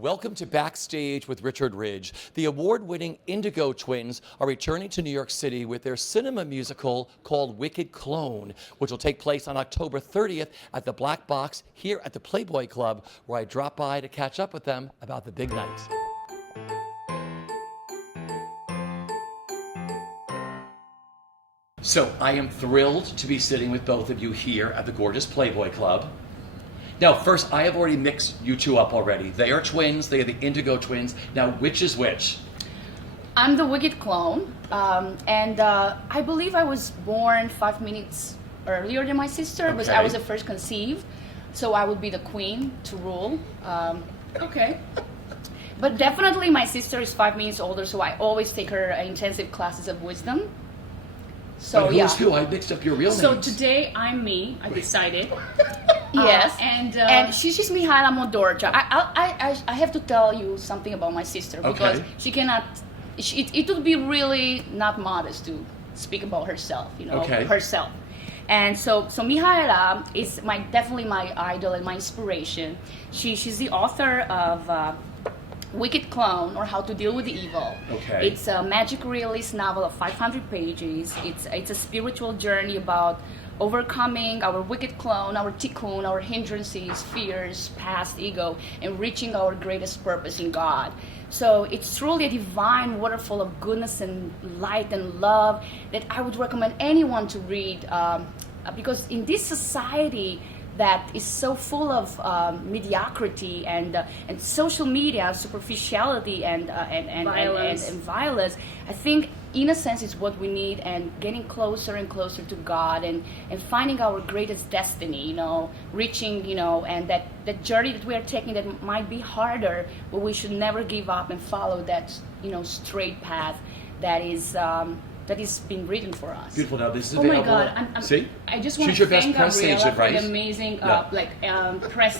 Welcome to Backstage with Richard Ridge. The award-winning Indiggo twins are returning to New York City with their cinema musical called Wicked Clone, which will take place on October 30th at the Black Box here at the Playboy Club, where I dropped by to catch up with them about the big night. So I am thrilled to be sitting with both of you here at the gorgeous Playboy Club. Now, first, I have already mixed you two up already. They are twins. They are the Indiggo twins. Now, which is which? I'm the Wicked Clone, and I believe I was born 5 minutes earlier than my sister, because I was the first conceived, so I would be the queen to rule. Okay. But definitely my sister is 5 minutes older, so I always take her intensive classes of wisdom. So but who's who? I mixed up your real names. So today I'm me. I decided. Yes, and she's Mihaela Modorja. I have to tell you something about my sister, because she cannot. It would be really not modest to speak about herself, herself. And so Mihaela is definitely my idol and my inspiration. She's the author of Wicked Clone, or How to Deal with the Evil. Okay. It's a magic realist novel of 500 pages. It's a spiritual journey about overcoming our wicked clone, our tikkun, our hindrances, fears, past ego, and reaching our greatest purpose in God. So it's truly a divine waterfall of goodness and light and love that I would recommend anyone to read, because in this society that is so full of mediocrity and social media superficiality and violence, I think innocence is what we need, and getting closer and closer to God and finding our greatest destiny, reaching, and that journey that we are taking that might be harder, but we should never give up and follow that, straight path that is been written for us. Beautiful. Now this is available. available. Oh my God! See? I just want She's to your best thank press Gabriella agent, for right? the amazing press.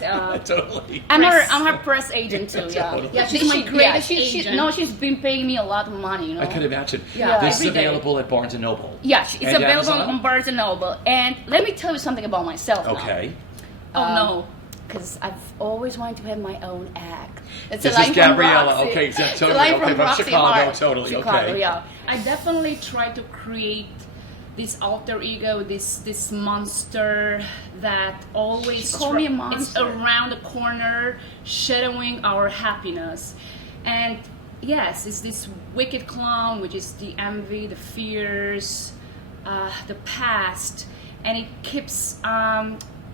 Totally. I'm her press agent too. Yeah. Totally. Yeah, she's my greatest agent. She's been paying me a lot of money. I could imagine. Yeah. This is Every day. available at Barnes & Noble. Yeah, it's And available Amazon? on Barnes & Noble. And let me tell you something about myself. Okay. No. Because I've always wanted to have my own act. It's This a line is from Gabriella. Roxy. Okay, It's a totally. line Okay, from Roxy Chicago. Hart. Totally. Chicago, Okay. yeah. I definitely try to create this alter ego, this monster that always She called me a it's monster. around the corner, shadowing our happiness. And yes, it's this wicked clown, which is the envy, the fears, the past, and it keeps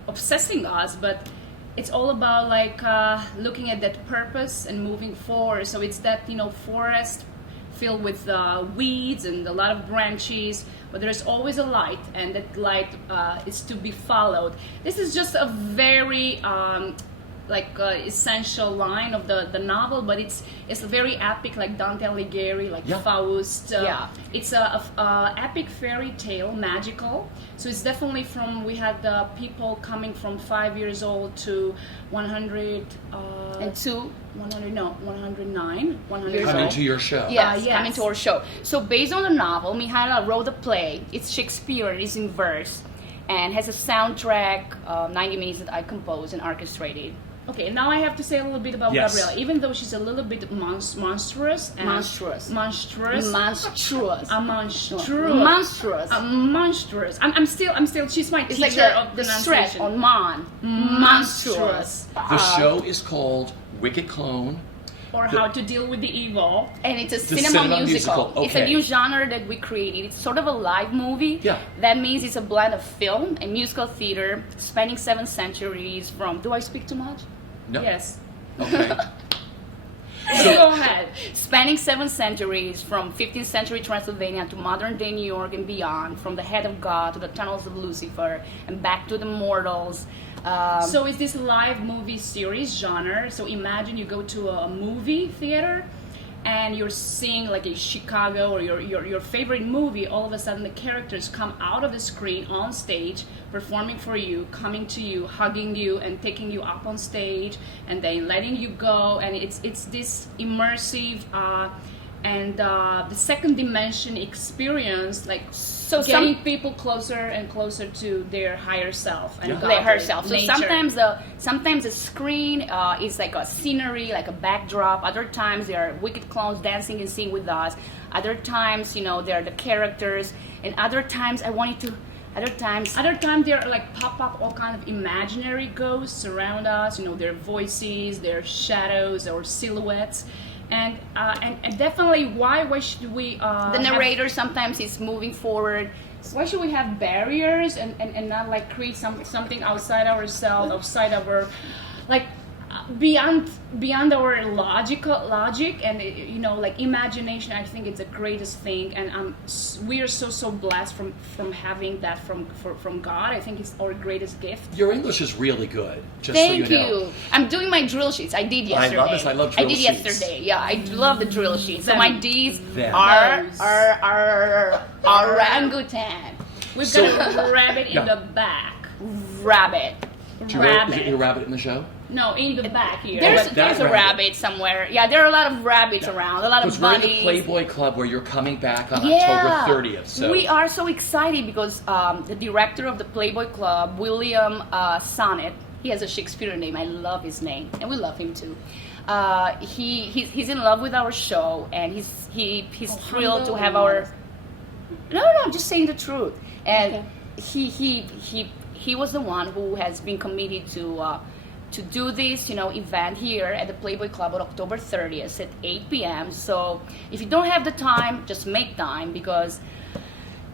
obsessing us. But it's all about looking at that purpose and moving forward. So it's that forest filled with weeds and a lot of branches, but there's always a light, and that light is to be followed. This is just a very essential line of the novel, but it's very epic, like Dante Alighieri, Faust. It's a epic fairy tale, magical. So it's definitely we had people coming from 5 years old to 100 And two. 109 Coming to your show. Yes, yes. coming to our show. So based on the novel, Mihaela wrote a play. It's Shakespeare, it's in verse, and has a soundtrack, 90 minutes that I composed and orchestrated. Okay, now I have to say a little bit about Yes. Gabriella. Even though she's a little bit monstrous. Monstrous. Monstrous. A monstrous. Monstrous. Monstrous. I'm still. She's my It's teacher like of the stress pronunciation. on mon. Monstrous. The show is called Wicked Clone. Or how to deal with the evil. And it's a The cinema musical. It's a okay. new genre that we created. It's sort of a live movie. Yeah. That means it's a blend of film and musical theater, spanning 7 centuries from... Do I speak too much? No. Yes. Okay. Go ahead. Spanning 7 centuries, from 15th century Transylvania to modern day New York and beyond, from the head of God to the tunnels of Lucifer and back to the mortals. So is this live movie series genre? So imagine you go to a movie theater and you're seeing like a Chicago or your favorite movie. All of a sudden the characters come out of the screen on stage, performing for you, coming to you, hugging you, and taking you up on stage, and then letting you go. And it's this immersive and the second dimension experience, like So getting people closer and closer to their higher self and Yeah. Like herself. So nature. sometimes the screen is like a scenery, like a backdrop. Other times there are wicked clowns dancing and singing with us. Other times, there are the characters, and other times Other times there are like pop up all kind of imaginary ghosts around us. Their voices, their shadows, or silhouettes, and definitely why should we? the narrator sometimes is moving forward. Why should we have barriers and not like create something outside ourselves, outside our like beyond our logic and like imagination? I think it's the greatest thing, and we are so blessed from having that from God. I think it's our greatest gift. Your English is really good. Just Thank so you know. I'm doing my drill sheets. I did yesterday. I love this. I love drill did sheets. yesterday. Yeah, I love the drill sheets. So Them. my D's Them. are orangutan. We've So- got a rabbit in Yeah. the back. Rabbit. Do you Rabbit. a rabbit in the show? No, in the back here. There's that a rabbit. rabbit somewhere. Yeah, there are a lot of rabbits around. A lot of Because we're in the bunnies. Playboy Club where you're coming back on Yeah, October 30th. So we are so excited because the director of the Playboy Club, William Sonnet, he has a Shakespeare name. I love his name, and we love him too. He's in love with our show, and he's thrilled to have our. No, I'm just saying the truth. And he was the one who has been committed to do this, event here at the Playboy Club on October 30th at 8 p.m. So if you don't have the time, just make time, because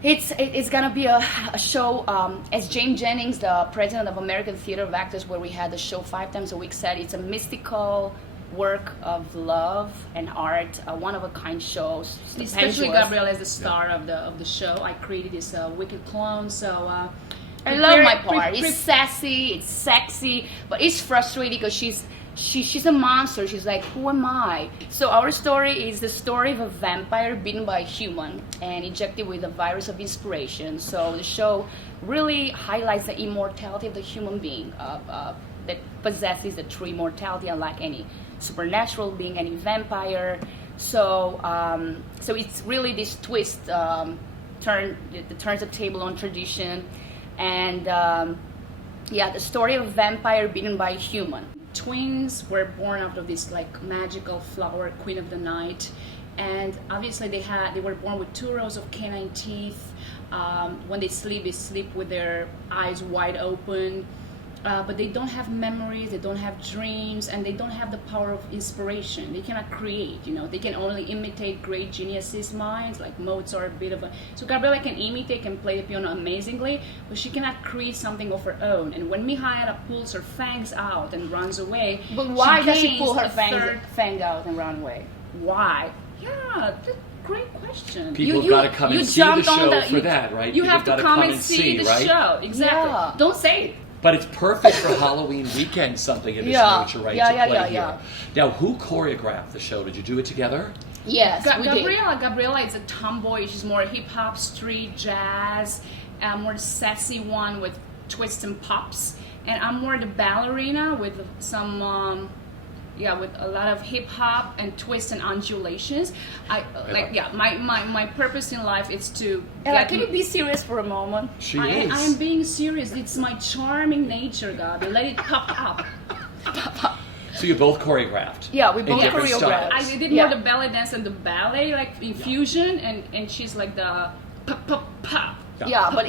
it's gonna be a show. As James Jennings, the president of American Theater of Actors, where we had the show 5 times a week, said, it's a mystical work of love and art, one of a kind show. Especially Gabrielle as the star of the show. I created this wicked clone, so I love my part. It's sassy, it's sexy, but it's frustrating because she's a monster. She's like, who am I? So our story is the story of a vampire bitten by a human and injected with a virus of inspiration. So the show really highlights the immortality of the human being that possesses the true immortality, unlike any supernatural being, any vampire. So it's really this twist, turns the table on tradition. And the story of a vampire beaten by a human. Twins were born out of this like magical flower, queen of the night, and obviously they were born with 2 rows of canine teeth. When they sleep with their eyes wide open. But they don't have memories, they don't have dreams, and they don't have the power of inspiration. They cannot create, they can only imitate great geniuses' minds, like Mozart, So Gabriella can imitate, can play the piano amazingly, but she cannot create something of her own. And when Mihaela pulls her fangs out and runs away, But why does she gains pull her a fang out and run away? Why? Yeah, great question. people have got to come you and see the jumped on show the- for that, right? You People have to gotta come and see the right? show. Exactly. Yeah. Don't say it. But it's perfect for Halloween weekend, something of this nature, right? Yeah, to yeah, play yeah, here. yeah. Now, who choreographed the show? Did you do it together? Yes, we did. Gabriella is a tomboy. She's more hip hop, street, jazz, more sassy one with twists and pops. And I'm more the ballerina with some, with a lot of hip hop and twists and undulations. My purpose in life is to. Ella, can you be serious for a moment? She is. I am being serious. It's my charming nature, Gabi. Let it pop up. So you both choreographed? Yeah, we in both different choreographed. styles. I did more the ballet dance and the ballet, like infusion, and she's like the pop, pop, pop. Yeah, but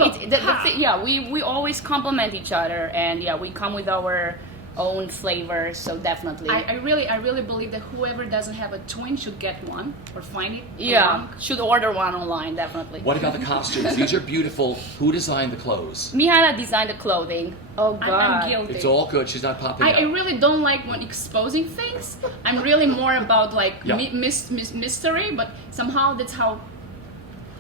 we always complement each other, and we come with our own flavor. So definitely, I really believe that whoever doesn't have a twin should get one or find it. should order one online, definitely. What about the costumes? These are beautiful. Who designed the clothes? Mihaela designed the clothing. Oh God, I'm guilty. It's all good. She's not popping I up. really don't like when exposing things. I'm really more about like Yeah. mystery, but somehow that's how.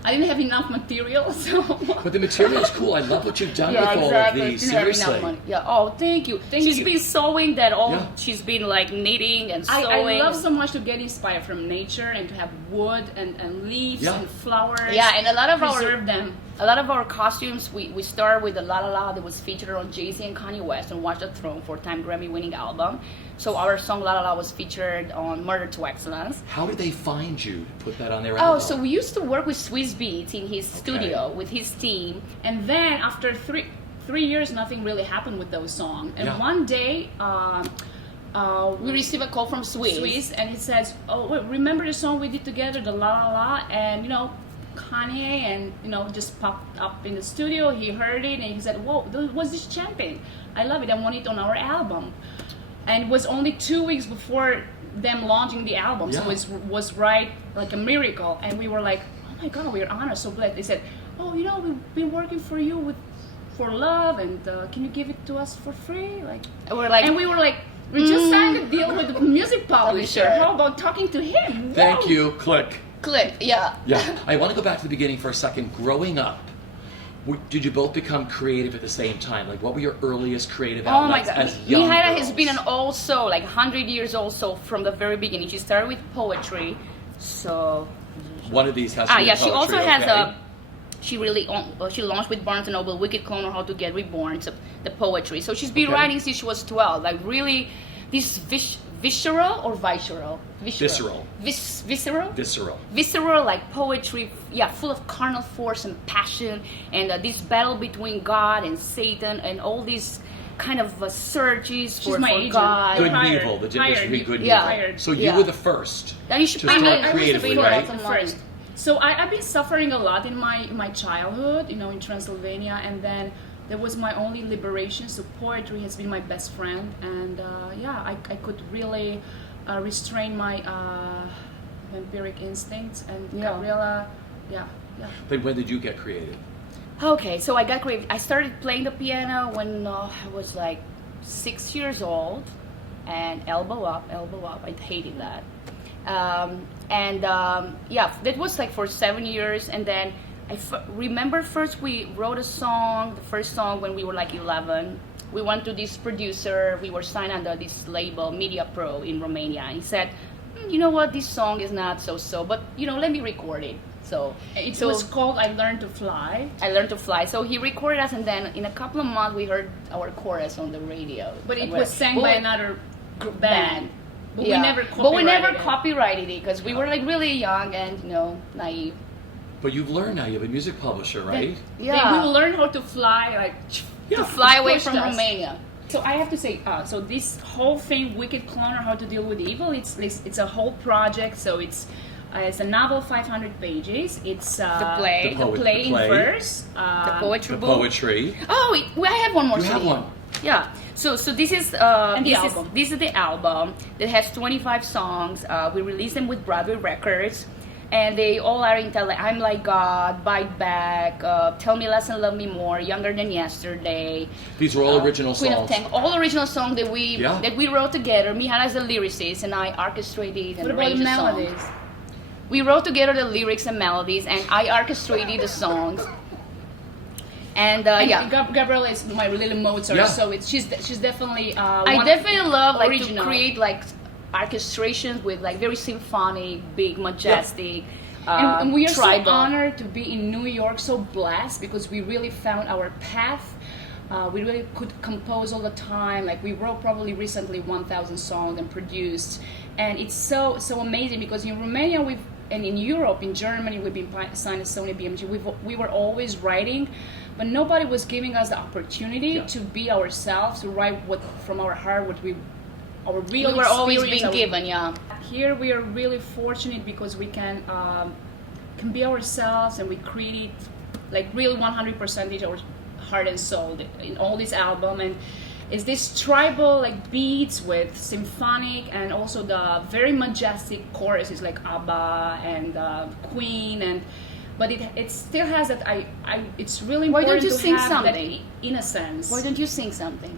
I didn't have enough material, so. But the material's cool. I love what you've done with all of these. Didn't have enough Seriously. money. Yeah. Oh, thank you. Thank She's you. been sewing that all. Yeah. She's been like knitting and sewing. I love so much to get inspired from nature and to have wood and leaves Yeah. and flowers. Yeah, and a lot of preserve them. A lot of our costumes, we start with the La La La that was featured on Jay-Z and Kanye West and Watch the Throne 4-time Grammy-winning album. So our song La La La was featured on Murder to Excellence. How did they find you to put that on their Oh, album? so we used to work with Swiss Beats in his studio with his team. And then after three years, nothing really happened with those songs. And Yeah. one day, We received a call from Swiss. and he says, "Oh, wait, remember the song we did together, the La La La?" And Kanye and just popped up in the studio. He heard it and he said, "Whoa, what's this chanting? I love it. I want it on our album." And it was only 2 weeks before them launching the album, so Yeah. it was right like a miracle. And we were like, "Oh my God, we're honored, so blessed." They said, "Oh, we've been working for you for love, and can you give it to us for free?" And We were like, we just signed a deal with the music publisher. Publisher. How about talking to him? Thank Whoa. you. Click. Click, yeah. Yeah. I want to go back to the beginning for a second. Growing up, did you both become creative at the same time? Like, what were your earliest creative Oh my outlets God. as young Mihara girls? has been an also like 100 years old soul from the very beginning. She started with poetry. So One of these has to be yeah, she also poetry, has okay? she launched with Barnes & Noble Wicked Clone or How to Get Reborn, so the poetry. So she's been Okay. writing since she was 12. Like really this visceral or visceral? Visceral. Visceral? Visceral. Visceral, like poetry, full of carnal force and passion, and this battle between God and Satan, and all these kind of surges for my agent. God. Good and Hired. evil. The difference Hired. between good and Yeah. evil. So you Yeah. were the first And you should to pay me- start I was the creatively, first. right? Some First. So I've been suffering a lot in my childhood, in Transylvania, and then that was my only liberation. So poetry has been my best friend, and I could really restrain my vampiric instincts, and Gabriela, yeah. But when did you get creative? Okay, so I got creative. I started playing the piano when I was like 6 years old, and elbow up. I hated that. That was like for 7 years, and then I remember first we wrote the first song when we were like 11. We went to this producer, we were signed under this label, Media Pro in Romania, and he said, you know what, this song is not so, but let me record it. So It was called I Learned to Fly. I learned to fly. So he recorded us, and then in a couple of months we heard our chorus on the radio. But it was sang by another band. But we never copyrighted it because we were like really young and naive. But you've learned now. You have a music publisher, right? We will learn how to fly, To fly away pushed from us. Romania. So I have to say, so this whole thing, Wicked Clone or How to Deal with Evil, it's a whole project. So it's a novel, 500 pages. It's The play. the play in verse, The poetry The book. poetry. Oh, I have one more. You have CD. one. Yeah. So this is the album. This is the album that has 25 songs. We released them with Broadway Records, and they all are in I'm Like God, Bite Back, Tell Me Less and Love Me More, Younger Than Yesterday. These are all original Queen songs. of Tango, all original songs that we wrote together. Mihara is the lyricist, and I orchestrated and What about arranged the songs. melodies? We wrote together the lyrics and melodies, and I orchestrated the songs. And Gabriela is my little Mozart, Yeah. so she's definitely. I definitely love to original. create orchestrations with very symphonic, big, majestic. And we are tribal. so honored to be in New York, so blessed because we really found our path. We really could compose all the time. We wrote probably recently 1,000 songs and produced, and it's so amazing because in Romania and in Europe, in Germany, we've been signed to Sony BMG. We were always writing, but nobody was giving us the opportunity to be ourselves, to write from our heart, our real. We were always experience, being given, Here we are really fortunate because we can be ourselves, and we create real 100% our heart and soul in all this album. And it's this tribal beats with symphonic and also the very majestic choruses like ABBA and Queen, but it still has that. It's really Why important don't you to sing have something? that innocence. Why don't you sing something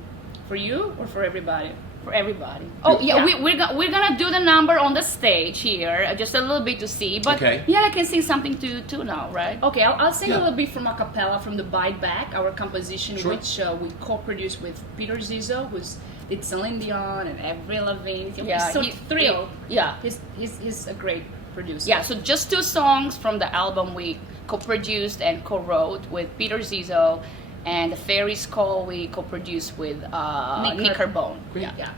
For you or for everybody? for everybody? Oh yeah, Yeah. we're gonna do the number on the stage here, just a little bit to see. But Okay. I can sing something too now, right? Okay, I'll sing Yeah. a little bit from a cappella from the Bite Back, our composition, Sure. which we co-produced with Peter Zizzo, who's did Celine Dion and Avril Lavigne. Yeah, so thrilled. Yeah. He's a great producer. Yeah, so just 2 songs from the album we co-produced and co-wrote with Peter Zizzo, and The Fairies Call we co-produced with Nick Carbone. Great. Yeah.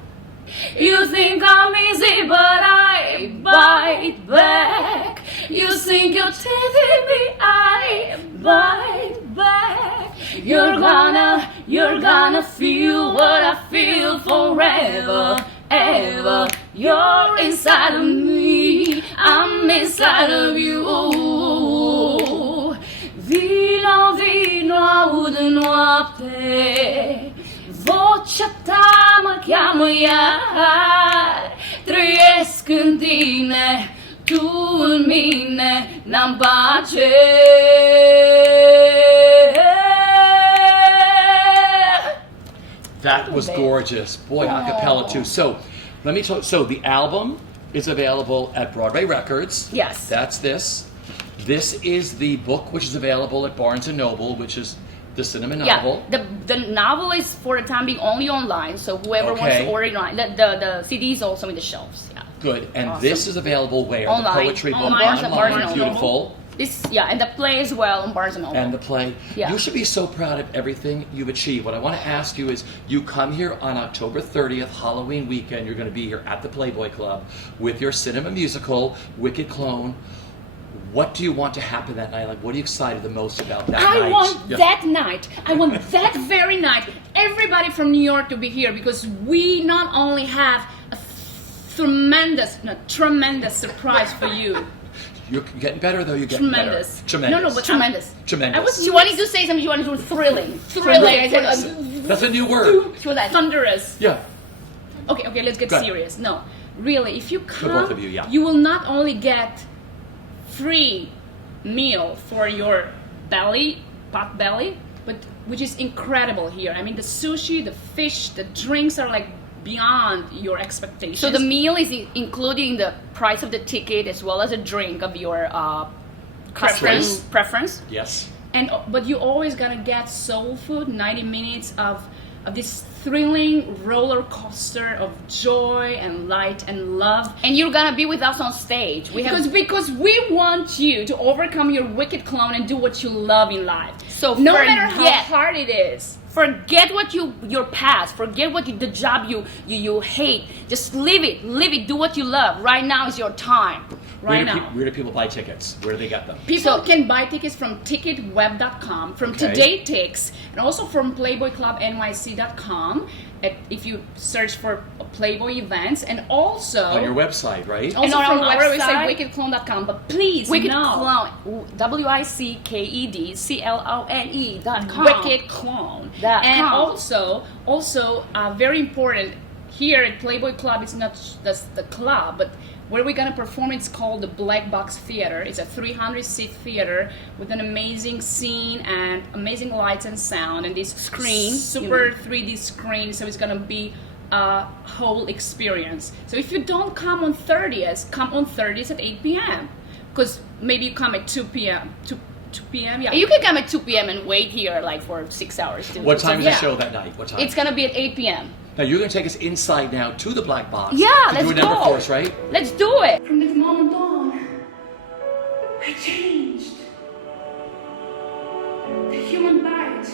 You think I'm easy, but I bite back. You think you're teasing me, I bite back. You're gonna feel what I feel forever, ever. You're inside of me, I'm inside of you. Vino, vino ad noapte, vocea mă cheamă iar. Trăiesc în tine, tu în mine, n-am pace. That was gorgeous. Boy, a cappella too. So, let me tell you, so the album is available at Broadway Records. Yes. That's this. This is the book, which is available at Barnes & Noble, which is the cinema novel. Yeah, the novel is for the time being only online, so whoever wants Okay. to order it online. The CD is also in the shelves. Yeah. Good. And Awesome. this is available where? Online. The poetry book Online, online. Barnes & Noble. Beautiful. This, yeah, and the play as well on Barnes & Noble. And the play. Yeah. You should be so proud of everything you've achieved. What I want to ask you is, you come here on October 30th, Halloween weekend. You're going to be here at the Playboy Club with your cinema musical, Wicked Clone. What do you want to happen that night? Like, what are you excited the most about that night? I want Yeah. that night. I want that very night. Everybody from New York to be here because we not only have a tremendous surprise for you. You're getting better, though. You're getting Tremendous. better. Tremendous. No, but Tremendous. Tremendous. She wanted to say something. She wanted to do thrilling. Thrilling. That's a new word. She was like, Thunderous. Yeah. Okay, let's get Go ahead. serious. No, really, if you come, both of you, yeah. you will not only get free meal for your pot belly, but which is incredible here. I mean, the sushi, the fish, the drinks are like beyond your expectations. so the meal is including the price of the ticket as well as a drink of your preference. Yes. But you always gonna get soul food, 90 minutes of this thrilling roller coaster of joy and light and love. And you're gonna be with us on stage. Because we want you to overcome your wicked clown and do what you love in life. So no matter how forget- hard it is. Forget what your past. Forget the job you hate. Just live it. Do what you love. Right now is your time. Right now. Where do people buy tickets? Where do they get them? People So- can buy tickets from ticketweb.com, from Okay. Today Tix, and also from Playboy Club NYC.com. If you search for Playboy events, and also On your website, right? also And on from our our website website, wickedclone.com. But please Wicked know, Clone. WICKEDCLONE.com. Wicked Clone. And also very important here at Playboy Club, it's not just the club, but where we're gonna perform, it's called the Black Box Theater. It's a 300-seat theater with an amazing scene and amazing lights and sound, and this Screen. super 3D screen. So it's gonna be a whole experience. So if you don't come on 30th, come on 30th at 8 p.m. Because maybe you come at 2 p.m. 2 p.m. Yeah. You can come at 2 p.m. and wait here like for 6 hours. Too. What time is Yeah. the show that night? What time? It's gonna be at 8 p.m. Now you're going to take us inside now to the Black Box. Yeah, to let's do a number go. for us, right? Let's do it. From that moment on, I changed. The human bite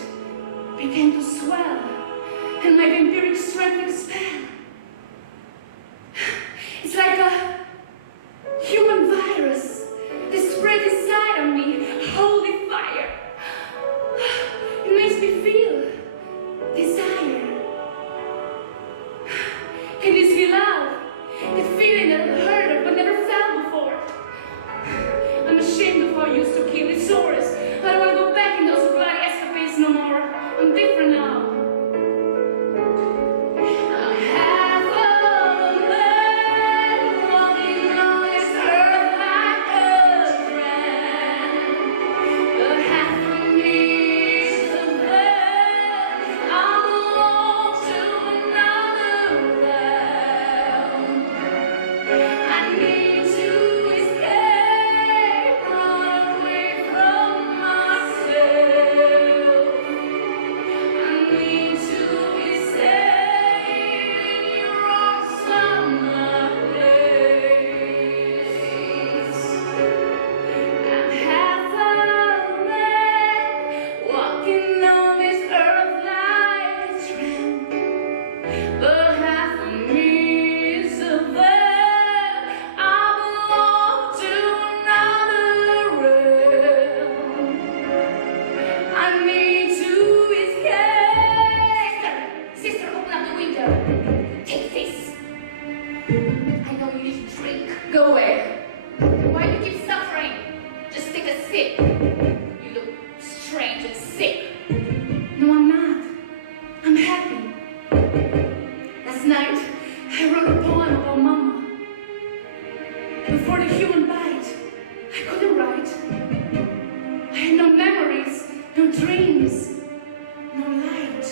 began to swell, and my vampiric strength expand. It's like a human virus that spread inside of me, a holy fire. It makes me feel desire. Can this be love? The feeling that I've heard of but never felt before. I'm ashamed of how I used to kill its source. I don't want to go back in those bloody escapades no more. I'm different now. I'm half a man sick. You look strange and sick. No, I'm not. I'm happy. Last night, I wrote a poem about Mama. Before the human bite, I couldn't write. I had no memories, no dreams, no light.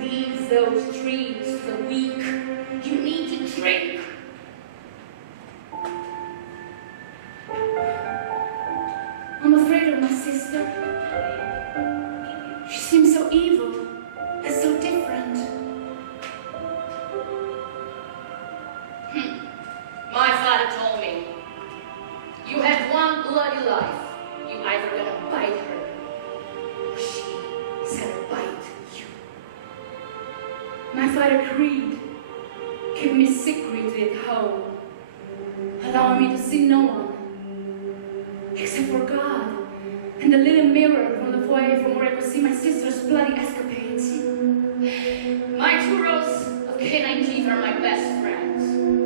Leave those dreams to the weak. You need to drink. I'm afraid of my sister. She seems so evil and so different. My father told me, you have one bloody life. You either gonna bite her, or she is gonna bite you. My father agreed, kept me secretly at home, allowing me to see no one, except for God, and the little mirror from the foyer from where I could see my sister's bloody escapades. My 2 rows of canine teeth are my best friends.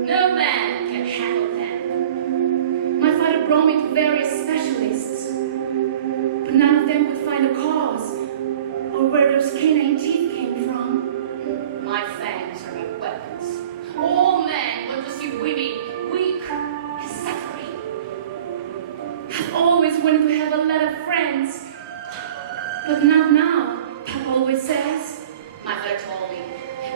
No man can handle them. My father brought me to various specialists, but none of them could find a cause or where those canine teeth came from. My fangs are my weapons. All men want to see women weak and suffering. I've always wanted to have a lot of friends, but not now, Papa always says. My father told me,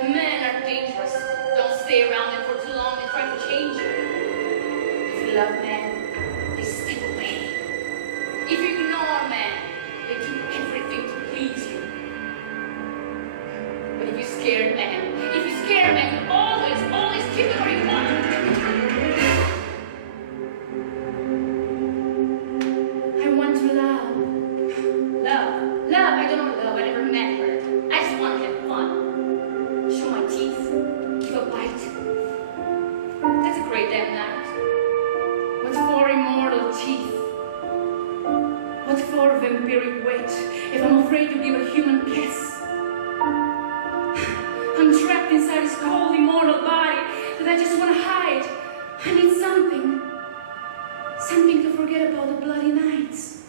men are dangerous. Don't stay around them for too long and try to change you. If you love men, they step away. If you ignore men, they do everything to please you. But if you scare men, you always keep it where you want. I want to love. Love, I don't know love, I never met her. I just want to have fun. Show my teeth, give a bite. That's a great damn night. What for immortal teeth? What for vampiric wit if I'm afraid to give a human kiss? I'm trapped inside this cold immortal body that I just want to hide. I need something to forget about the bloody nights.